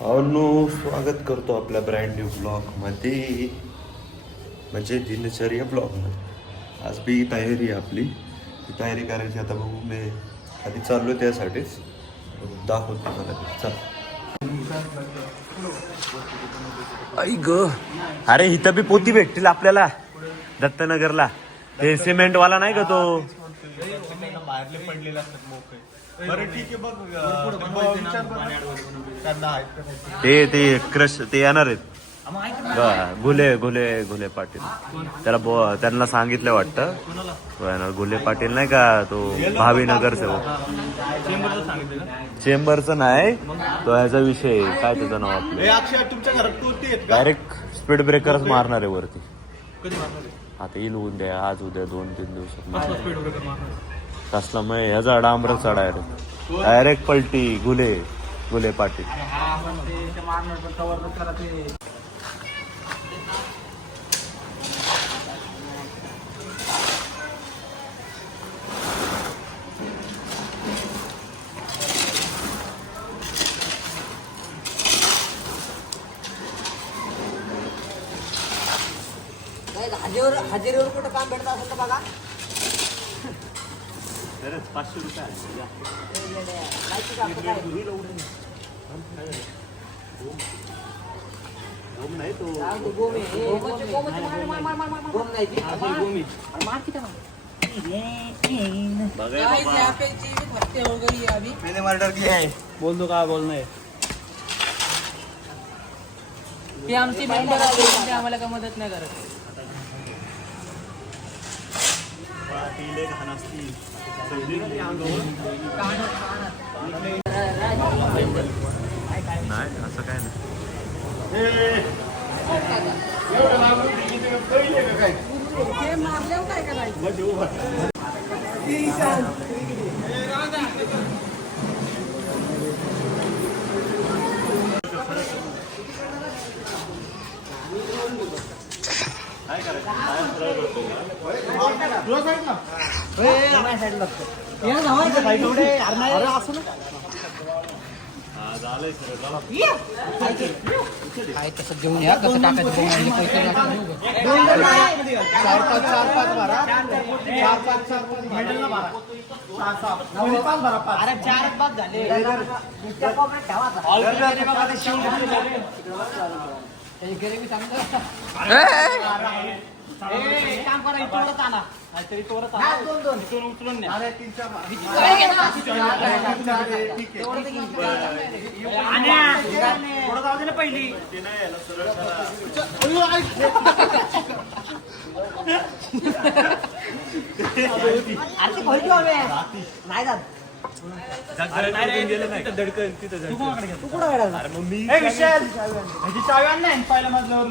भावांनो, स्वागत करतो आपल्या ब्रँड न्यू ब्लॉगमध्ये, म्हणजे दिनचर्या ब्लॉगमध्ये. आज बी तयारी आहे आपली, ती तयारी करायची. आता बघू, मी आधी चाललो त्यासाठीच दाखवतो मला. चल. आई ग, अरे इथं बी पोती भेटतील आपल्याला दत्तनगरला. ते सिमेंटवाला नाही का तो, बाहेरले पडलेले असतात मोकळे. बरं ठीक आहे, बघ ते क्रश ते येणार आहेत. घुले पाटील. त्यांना सांगितलं वाटतं. घुले पाटील नाही का, तो भावी नगरसेवक. चेंबरचं नाही तो, ह्याचा विषय काय त्याचं नाव आपलं. तुमच्या घरात डायरेक्ट स्पीड ब्रेकरच मारणार आहे वरती. आता येईल उद्या, आज उद्या 2-3 दिवसात. कसला मग ह्याचा डांबर चढा डायरेक्ट पलटी. घुले पाटील. हजेरीवर कुठं काम भेटत असेल तर बघा. 500 रुपये नाही तो. बोल दो का बोलणं आहे. ती आमची मेंबर आहे, आम्हाला काय मदत नाही करत. नाही असं काय नाही. काय तसं घेऊन या, कसं टाकायचं पैसे अरे 4 पाच झाले. गरिबी काम करा, तोडत आला तरी तोडत आला. 2 उचलून न्या. पहिली नाही जात. पहिल्या मजल्यावर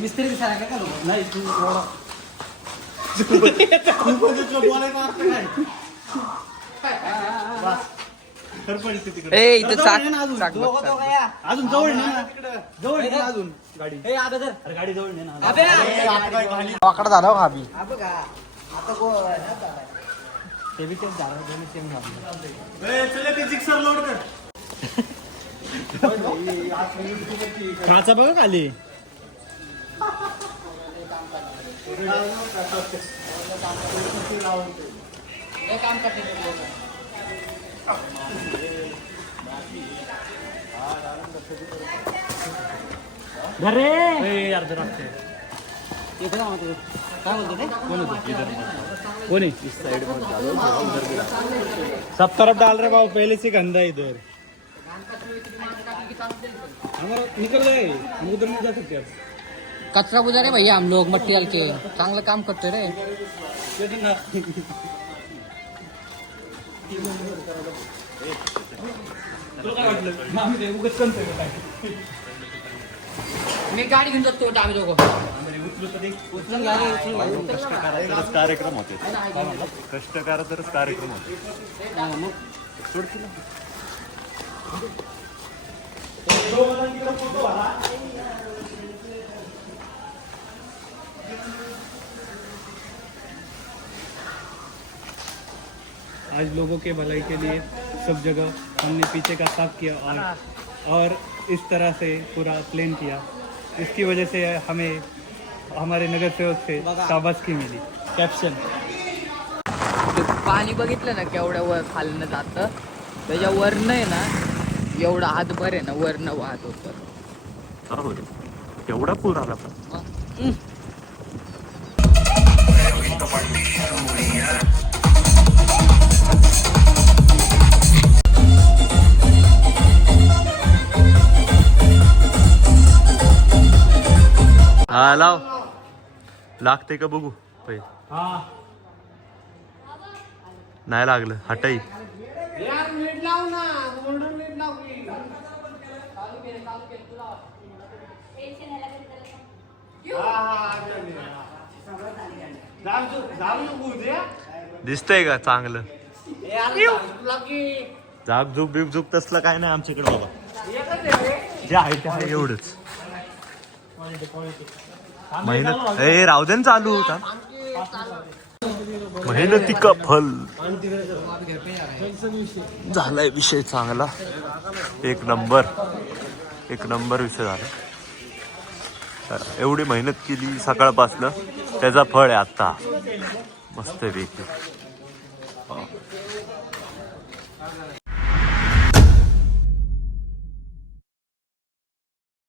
मिस्त्री दिसायला काय नाही तू अजून जवळ जवळ अजून गाडी गाडी जवळ वाकडा झाला भाभी. लोड कर. काचा बघा खाली. काम करते सब तरफ डाल रहे भाव, पहले से गंदा इधर. हमारा निकल जाए, हम उधर नहीं जा सकते अब. कचरा बुझा रे भैया, हम लोग मटेरियल के चांगलं काम करतोय रे. मी गाडी घेऊन जातो आम्ही दोघं. कार्यक्रम होते. कष्टकारातच कार्यक्रम होते. आज लोगों के भलाई के लिए सब जगह हमने पीछे का साफ किया और इस तरह से पूरा प्लान किया। इसकी वजह से हमें हमारे नगर सेवक से शाबाशी मिली। कॅप्शन पाणी बघितलं ना केवढं वर खालनं जातं, त्याच्या वरनं आहे ना एवढा हातभर आहे ना वरनं वाहत होतं. एवढा पूर आला पण हा लाव लागते का बघू पहिले. नाही लागलं हटाई. दिसतंय का चांगलं. झाकझूक बिकझूक तसलं काय नाही आमच्याकडे बाबा. जे आहे ते आहे एवढंच. मेहनत ए राहू दे ना चालू होता. मेहनती का फल. झालाय विषय चांगला. एक नंबर विषय झाला. एवढी मेहनत केली सकाळपासनं, त्याचा फळ आहे आता मस्त पैकी.